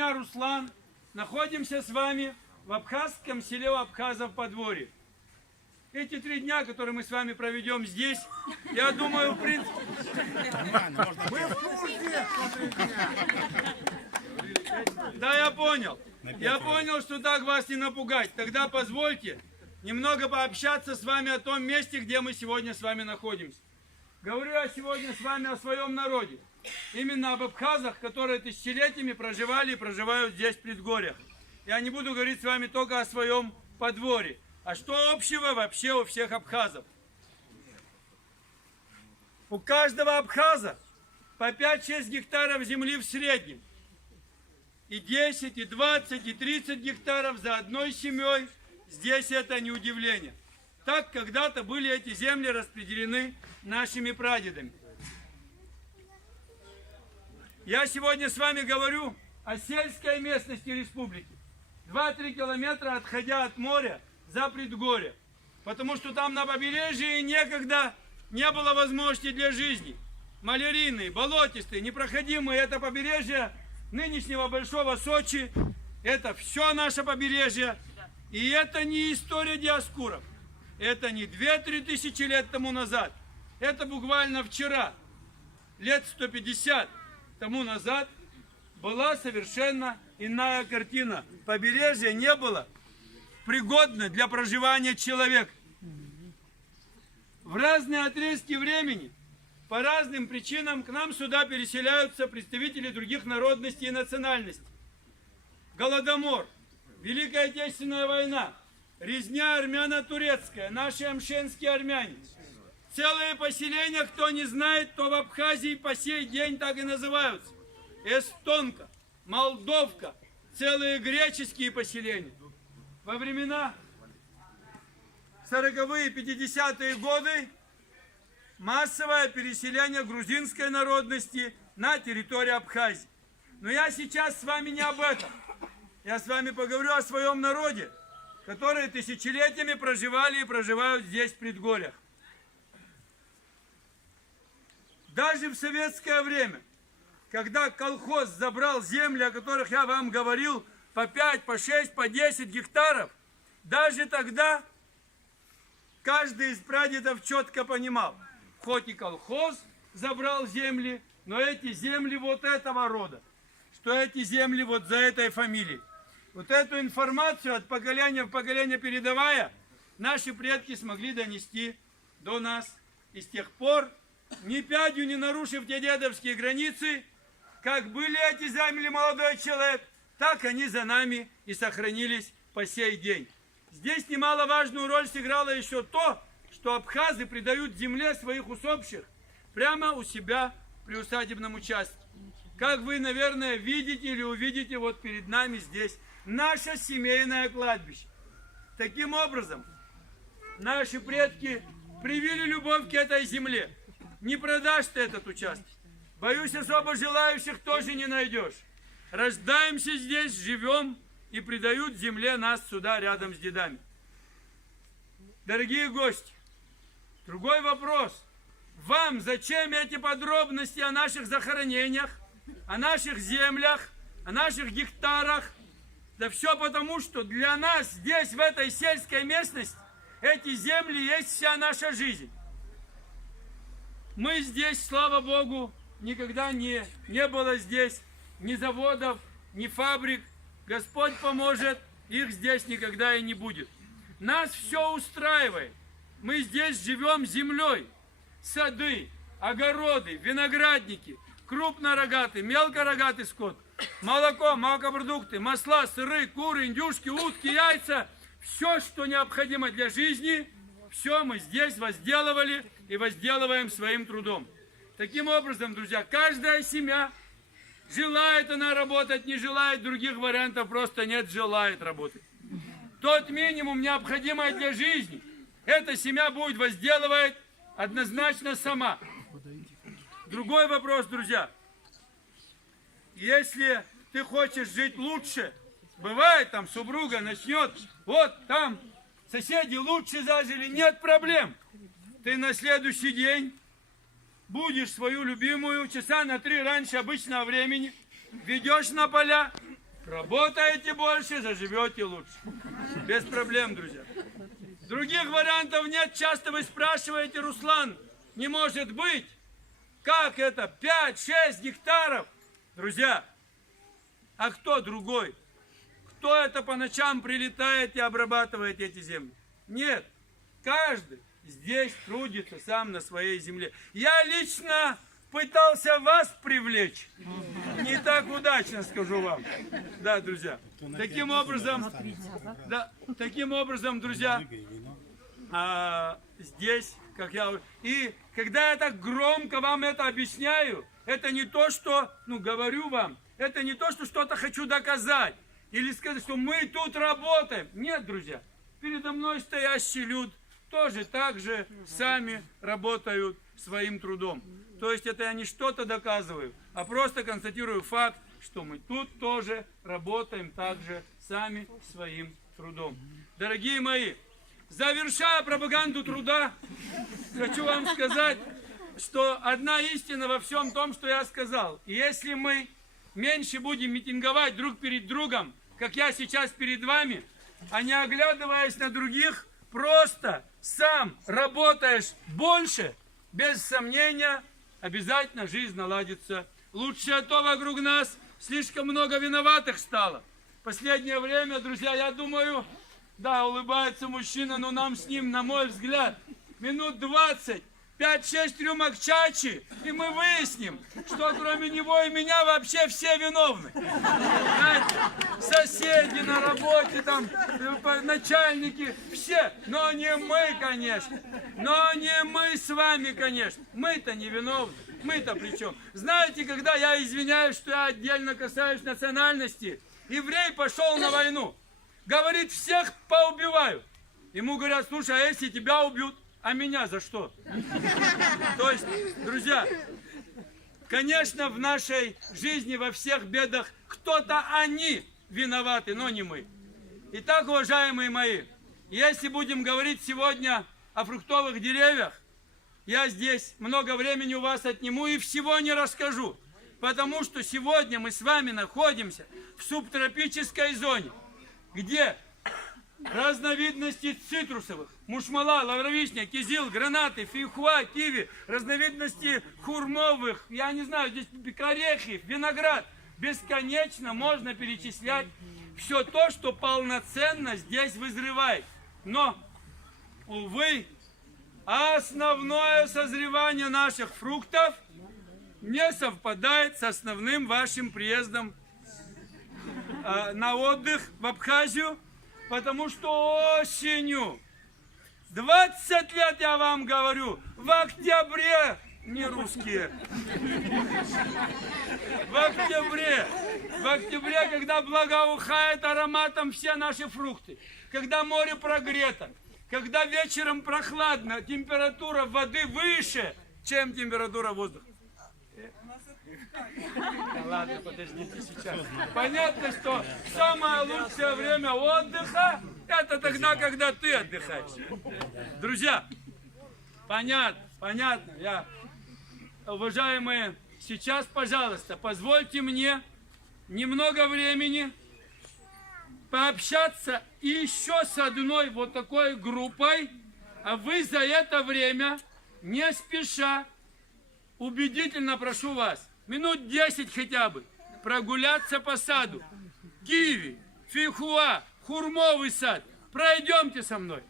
меня Руслан. Находимся с вами в абхазском селе Абхазов Подворье. Эти 3 дня, которые мы с вами проведем здесь, я думаю, в принципе... Да, я понял. Я понял, что так вас не напугать. Тогда позвольте немного пообщаться с вами о том месте, где мы сегодня с вами находимся. Говорю я сегодня с вами о своем народе. Именно об абхазах, которые тысячелетиями проживали и проживают здесь, в предгорьях. Я не буду говорить с вами только о своем подворье. А что общего вообще у всех абхазов? У каждого абхаза по 5-6 гектаров земли в среднем. И 10, и 20, и 30 гектаров за одной семьей. Здесь это не удивление. Так когда-то были эти земли распределены нашими прадедами. Я сегодня с вами говорю о сельской местности республики. 2-3 километра отходя от моря за предгорье. Потому что там на побережье некогда не было возможности для жизни. Малярийные, болотистые, непроходимые это побережье нынешнего Большого Сочи. Это все наше побережье. И это не история диаскуров. Это не 2-3 тысячи лет тому назад. Это буквально вчера, лет 150 тому назад, была совершенно иная картина. Побережье не было пригодно для проживания человека. В разные отрезки времени, по разным причинам, к нам сюда переселяются представители других народностей и национальностей. Голодомор, Великая Отечественная война, резня армяно-турецкая, наши амшенские армяне. Целые поселения, кто не знает, то в Абхазии по сей день так и называются. Эстонка, Молдовка, целые греческие поселения. Во времена 40-е, 50-е годы массовое переселение грузинской народности на территории Абхазии. Но я сейчас с вами не об этом. Я с вами поговорю о своем народе, которые тысячелетиями проживали и проживают здесь, в предгорьях. Даже в советское время, когда колхоз забрал земли, о которых я вам говорил, по 5, по 6, по 10 гектаров, даже тогда каждый из прадедов четко понимал, хоть и колхоз забрал земли, но эти земли вот этого рода, что эти земли вот за этой фамилией. Вот эту информацию от поколения в поколение передавая, наши предки смогли донести до нас. И с тех пор, ни пядью не нарушив те дедовские границы, как были эти земли, молодой человек, так они за нами и сохранились по сей день. Здесь немаловажную роль сыграло еще то, что абхазы придают земле своих усопших прямо у себя при усадебном участке. Как вы, наверное, видите или увидите вот перед нами здесь наше семейное кладбище. Таким образом, наши предки привили любовь к этой земле. Не продашь ты этот участок. Боюсь, особо желающих тоже не найдешь. Рождаемся здесь, живем и предают земле нас сюда рядом с дедами. Дорогие гости, другой вопрос. Вам зачем эти подробности о наших захоронениях, о наших землях, о наших гектарах? Да все потому, что для нас здесь, в этой сельской местности, эти земли есть вся наша жизнь. Мы здесь, слава Богу, никогда не было здесь ни заводов, ни фабрик. Господь поможет, их здесь никогда и не будет. Нас все устраивает. Мы здесь живем землей. Сады, огороды, виноградники, крупнорогатый, мелкорогатый скот, молоко, молокопродукты, масла, сыры, куры, индюшки, утки, яйца. Все, что необходимо для жизни, все мы здесь возделывали и возделываем своим трудом. Таким образом, друзья, каждая семья, желает она работать, не желает, других вариантов просто нет, желает работать. Тот минимум, необходимый для жизни, эта семья будет возделывать однозначно сама. Другой вопрос, друзья. Если ты хочешь жить лучше, бывает, там супруга начнет, вот там соседи лучше зажили, нет проблем. Ты на следующий день будешь свою любимую часа на 3 раньше обычного времени, ведешь на поля, Работаете больше, заживете лучше. Без проблем, друзья. Других вариантов нет. Часто вы спрашиваете: Руслан, не может быть. Как это? 5-6 гектаров. Друзья, а кто другой? Кто это по ночам прилетает и обрабатывает эти земли? Нет. Каждый здесь трудится сам на своей земле. Я лично пытался вас привлечь. Не так удачно, скажу вам. Да, друзья. Таким образом, друзья, здесь, как я... И когда я так громко вам это объясняю, это не то, что, говорю вам, это не то, что что-то хочу доказать. Или сказать, что мы тут работаем. Нет, друзья. Передо мной стоящий люд тоже так же сами работают своим трудом. То есть это я не что-то доказываю, а просто констатирую факт, что мы тут тоже работаем также сами своим трудом. Дорогие мои, завершая пропаганду труда, хочу вам сказать, что одна истина во всем том, что я сказал. И если мы меньше будем митинговать друг перед другом, как я сейчас перед вами, а не оглядываясь на других, просто сам работаешь больше, без сомнения, обязательно жизнь наладится лучше. А то вокруг нас слишком много виноватых стало. Последнее время, друзья, я думаю, да, улыбается мужчина, но нам с ним, на мой взгляд, минут 20, 5-6 рюмок чачи, и мы выясним, что кроме него и меня вообще все виновны. Знаете, соседи на работе, там, начальники, все. Но не мы, конечно. Но не мы с вами, конечно. Мы-то не виновны. Мы-то при чем? Знаете, когда я извиняюсь, что я отдельно касаюсь национальности, еврей пошел на войну. Говорит, всех поубивают. Ему говорят: слушай, а если тебя убьют? А меня за что? То есть, друзья, конечно, в нашей жизни, во всех бедах, кто-то они виноваты, но не мы. Итак, уважаемые мои, если будем говорить сегодня о фруктовых деревьях, я здесь много времени у вас отниму и всего не расскажу. Потому что сегодня мы с вами находимся в субтропической зоне, где разновидности цитрусовых, мушмала, лавровишня, кизил, гранаты, фейхуа, киви, разновидности хурмовых, я не знаю, здесь орехи, виноград. Бесконечно можно перечислять все то, что полноценно здесь вызревает. Но, увы, основное созревание наших фруктов не совпадает с основным вашим приездом на отдых в Абхазию. Потому что осенью, 20 лет я вам говорю, в октябре, не русские, в октябре, когда благоухает ароматом все наши фрукты, когда море прогрето, когда вечером прохладно, температура воды выше, чем температура воздуха. Ладно, подождите сейчас. Понятно, что самое лучшее время отдыха — это тогда, когда ты отдыхаешь. Друзья, понятно. Уважаемые, сейчас, пожалуйста, позвольте мне немного времени пообщаться еще с одной вот такой группой, а вы за это время, не спеша, убедительно прошу вас, минут 10 хотя бы, прогуляться по саду. Киви, фейхуа, хурмовый сад. Пройдемте со мной.